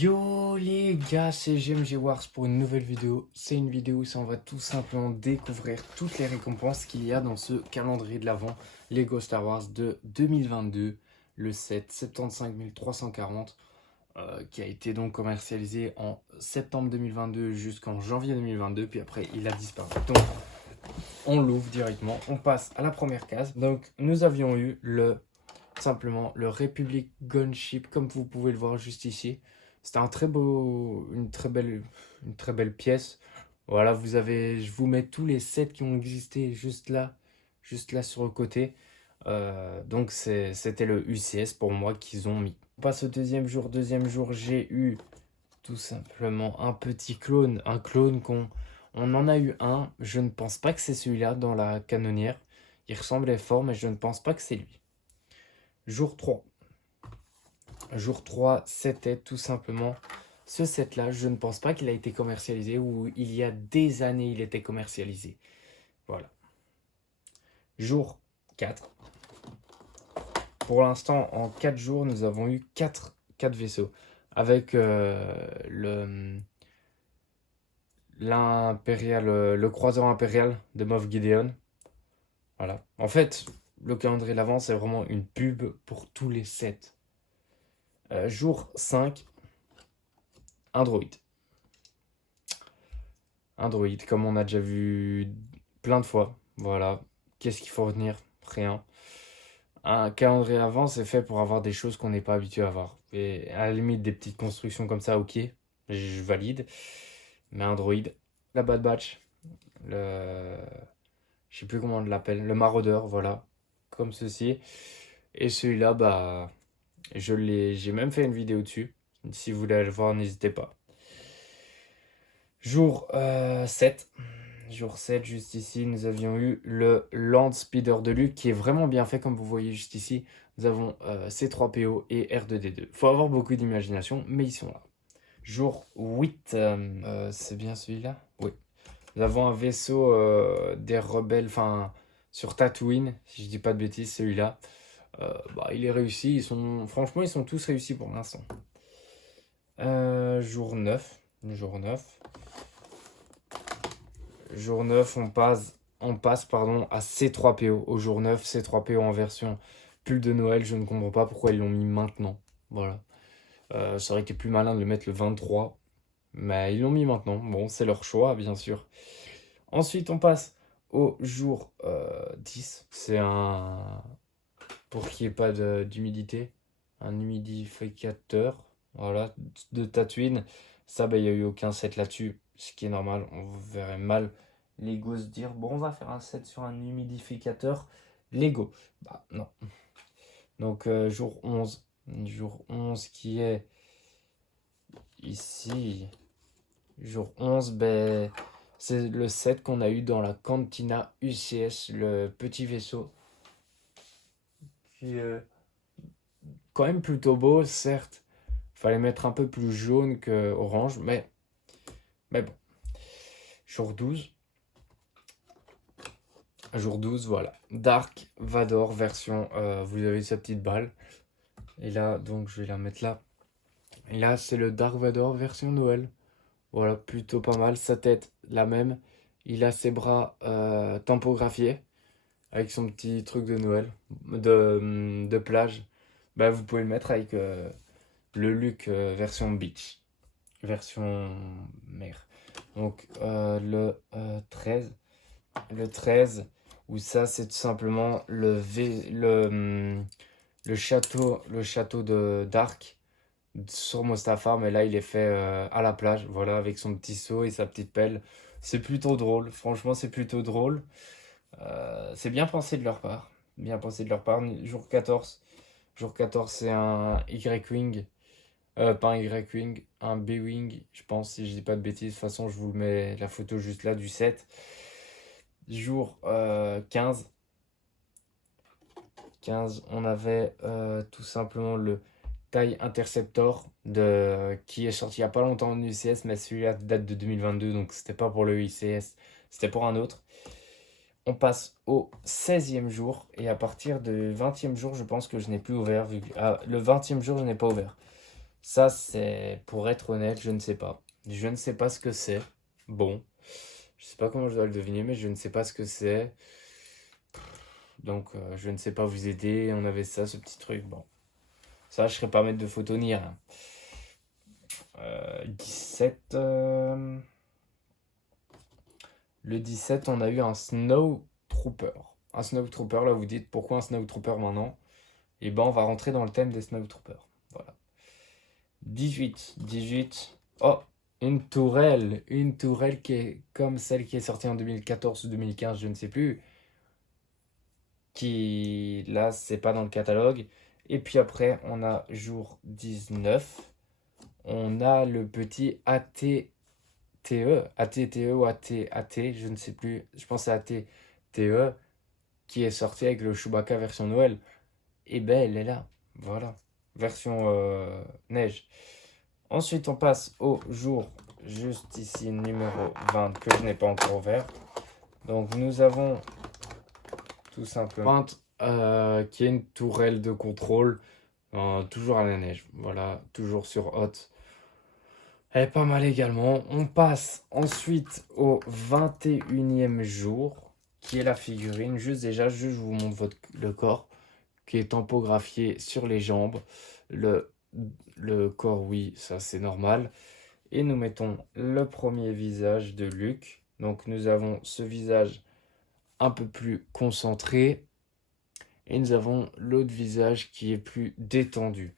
Yo les gars, c'est GMG Wars pour une nouvelle vidéo. C'est une vidéo où on va tout simplement découvrir toutes les récompenses qu'il y a dans ce calendrier de l'Avent Lego Star Wars de 2022, le set 75340, qui a été donc commercialisé en septembre 2022 jusqu'en janvier 2022, puis après il a disparu. Donc on l'ouvre directement, on passe à la première case. Donc nous avions eu simplement le Republic Gunship, comme vous pouvez le voir juste ici. C'était un très beau, une très belle pièce. Voilà, je vous mets tous les sets qui ont existé juste là sur le côté. Donc c'était le UCS pour moi qu'ils ont mis. On passe au deuxième jour. Deuxième jour, j'ai eu tout simplement un petit clone, on en a eu un. Je ne pense pas que c'est celui-là dans la canonnière. Il ressemblait fort, mais je ne pense pas que c'est lui. Jour 3. Jour 3, c'était tout simplement ce set-là. Je ne pense pas qu'il a été commercialisé ou il y a des années il était commercialisé. Voilà. Jour 4. Pour l'instant, en 4 jours, nous avons eu 4 vaisseaux. Avec le croiseur impérial de Moff Gideon. Voilà. En fait, le calendrier d'avant, c'est vraiment une pub pour tous les sets. Jour 5, Android. Android, comme on a déjà vu plein de fois. Voilà. Qu'est-ce qu'il faut retenir? Rien. Un calendrier avant, c'est fait pour avoir des choses qu'on n'est pas habitué à avoir. Et à la limite, des petites constructions comme ça, ok, je valide. Mais Android, la Bad Batch, le... je sais plus comment on l'appelle, le maraudeur, voilà. Comme ceci. Et celui-là, bah, j'ai même fait une vidéo dessus. Si vous voulez aller le voir, n'hésitez pas. Jour 7. Jour 7, juste ici, nous avions eu le Land Speeder de Luke qui est vraiment bien fait, comme vous voyez juste ici. Nous avons C3PO et R2D2. Faut avoir beaucoup d'imagination, mais ils sont là. Jour 8, c'est bien celui-là? Oui. Nous avons un vaisseau des rebelles, enfin, sur Tatooine, si je dis pas de bêtises, celui-là. Bah, il est réussi, franchement, ils sont tous réussis pour l'instant. Jour 9. Jour 9. Jour 9, on passe à C3PO. Au jour 9, C3PO en version pull de Noël. Je ne comprends pas pourquoi ils l'ont mis maintenant. Voilà. Ça aurait été plus malin de le mettre le 23. Mais ils l'ont mis maintenant. Bon, c'est leur choix, bien sûr. Ensuite, on passe au jour 10. C'est un... Pour qu'il n'y ait pas d'humidité. Un humidificateur. Voilà, de Tatooine. Ça, bah, il n'y a eu aucun set là-dessus. Ce qui est normal. On verrait mal Lego se dire, bon, on va faire un set sur un humidificateur Lego. Bah, non. Donc, jour 11. Jour 11 qui est ici. Jour 11, ben, c'est le set qu'on a eu dans la Cantina UCS, le petit vaisseau. Qui est quand même plutôt beau, certes. Fallait mettre un peu plus jaune que orange, mais bon. Jour 12. Jour 12, voilà. Dark Vador version, vous avez sa petite balle. Et là, donc je vais la mettre là. Et là, c'est le Dark Vador version Noël. Voilà, plutôt pas mal. Sa tête, la même. Il a ses bras tampographiés avec son petit truc de Noël, de plage. Bah, vous pouvez le mettre avec le Luke version beach, version mer. Donc le 13. Le 13, où ça c'est tout simplement le château de d'Arc sur Mustafar, mais là il est fait à la plage, voilà, avec son petit seau et sa petite pelle. C'est plutôt drôle, franchement c'est plutôt drôle. C'est bien pensé de leur part, bien pensé de leur part. Jour 14 c'est un Y-Wing, pas un Y-Wing, un B-Wing, je pense, si je dis pas de bêtises. De toute façon, je vous mets la photo juste là du set. Jour 15. 15, on avait tout simplement le TIE Interceptor qui est sorti il n'y a pas longtemps en UCS, mais celui-là date de 2022, donc c'était pas pour le UCS, c'était pour un autre. On passe au 16e jour, et à partir du 20e jour, je pense que je n'ai plus ouvert. Le 20e jour, je n'ai pas ouvert. Ça, c'est, pour être honnête, je ne sais pas. Je ne sais pas ce que c'est. Bon, je sais pas comment je dois le deviner, mais je ne sais pas ce que c'est. Donc, je ne sais pas vous aider. On avait ça, ce petit truc. Bon, ça, je serais pas maître de photo ni rien. 17. Le 17, on a eu un Snow Trooper. Un Snow Trooper, là, vous dites pourquoi un Snow Trooper maintenant? Et ben, on va rentrer dans le thème des Snow Troopers. Voilà. 18. Oh, une tourelle qui est comme celle qui est sortie en 2014 ou 2015, je ne sais plus. Qui, là, c'est pas dans le catalogue. Et puis après, on a jour 19. On a le petit ATTE ou AT, je ne sais plus. Je pense à ATTE qui est sorti avec le Chewbacca version Noël. Et ben, elle est là. Voilà. Version neige. Ensuite, on passe au jour, juste ici, numéro 20, que je n'ai pas encore ouvert. Donc, nous avons tout simplement 20, qui est une tourelle de contrôle, toujours à la neige. Voilà, toujours sur hot. Elle est pas mal également. On passe ensuite au 21e jour, qui est la figurine. Juste déjà, je vous montre le corps, qui est tampographié sur les jambes. Le corps, oui, ça c'est normal. Et nous mettons le premier visage de Luke. Donc nous avons ce visage un peu plus concentré. Et nous avons l'autre visage qui est plus détendu.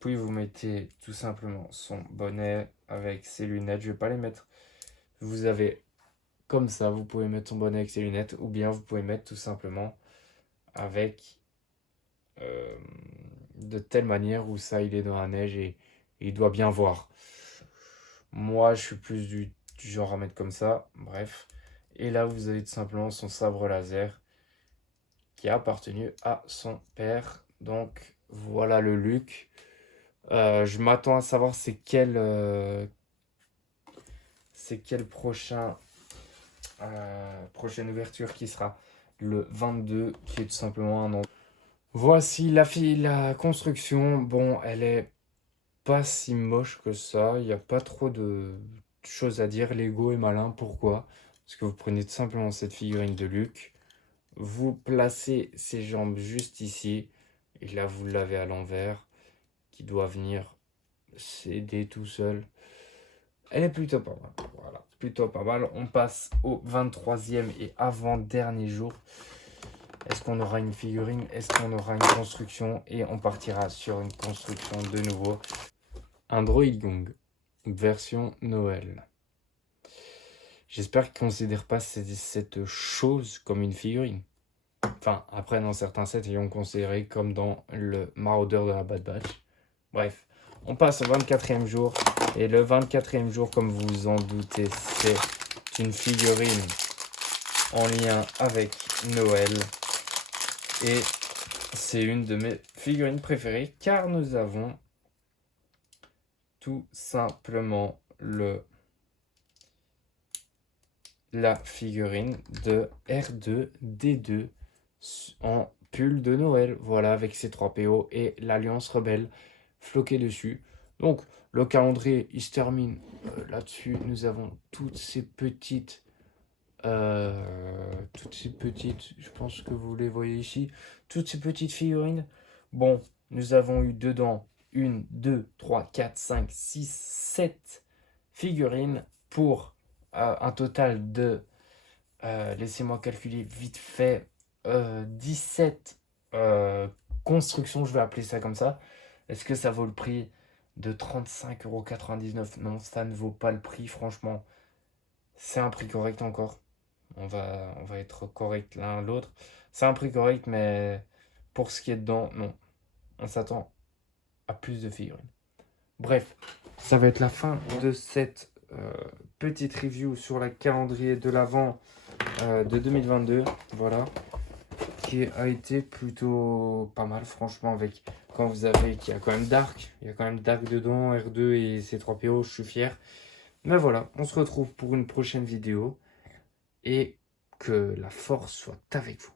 Puis vous mettez tout simplement son bonnet avec ses lunettes. Je ne vais pas les mettre. Vous avez comme ça, vous pouvez mettre son bonnet avec ses lunettes. Ou bien vous pouvez mettre tout simplement avec de telle manière où ça il est dans la neige et il doit bien voir. Moi je suis plus du genre à mettre comme ça. Bref. Et là vous avez tout simplement son sabre laser qui a appartenu à son père. Donc voilà le Luke. Je m'attends à savoir c'est quel prochaine ouverture qui sera le 22, qui est tout simplement un an. Voici la construction. Bon, elle est pas si moche que ça. Il n'y a pas trop de choses à dire. Lego est malin. Pourquoi? Parce que vous prenez tout simplement cette figurine de Luke. Vous placez ses jambes juste ici. Et là, vous l'avez à l'envers. Qui doit venir s'aider tout seul. Elle est plutôt pas mal. Voilà, plutôt pas mal. On passe au 23e et avant-dernier jour. Est-ce qu'on aura une figurine? Est-ce qu'on aura une construction? Et on partira sur une construction de nouveau. Un Droid Gong, version Noël. J'espère qu'ils ne considèrent pas cette chose comme une figurine. Enfin, après, dans certains sets, ils l'ont considéré comme dans le Maraudeur de la Bad Batch. Bref, on passe au 24e jour. Et le 24e jour, comme vous vous en doutez, c'est une figurine en lien avec Noël. Et c'est une de mes figurines préférées car nous avons tout simplement la figurine de R2-D2 en pull de Noël. Voilà, avec ses 3 PO et l'Alliance Rebelle floquée dessus. Donc, le calendrier, il se termine là-dessus. Nous avons toutes ces petites, je pense que vous les voyez ici, toutes ces petites figurines. Bon, nous avons eu dedans 1, 2, 3, 4, 5, 6, 7 figurines pour un total de, laissez-moi calculer vite fait, 17 constructions, je vais appeler ça comme ça. Est-ce que ça vaut le prix de 35,99 €? Non, ça ne vaut pas le prix, franchement. C'est un prix correct encore. On va être correct l'un l'autre. C'est un prix correct, mais pour ce qui est dedans, non. On s'attend à plus de figurines. Bref, ça va être la fin de cette petite review sur le calendrier de l'Avent de 2022. Voilà. Qui a été plutôt pas mal, franchement, avec quand vous avez qu'il y a quand même Dark. Il y a quand même Dark dedans, R2 et C3PO, je suis fier. Mais voilà, on se retrouve pour une prochaine vidéo. Et que la force soit avec vous.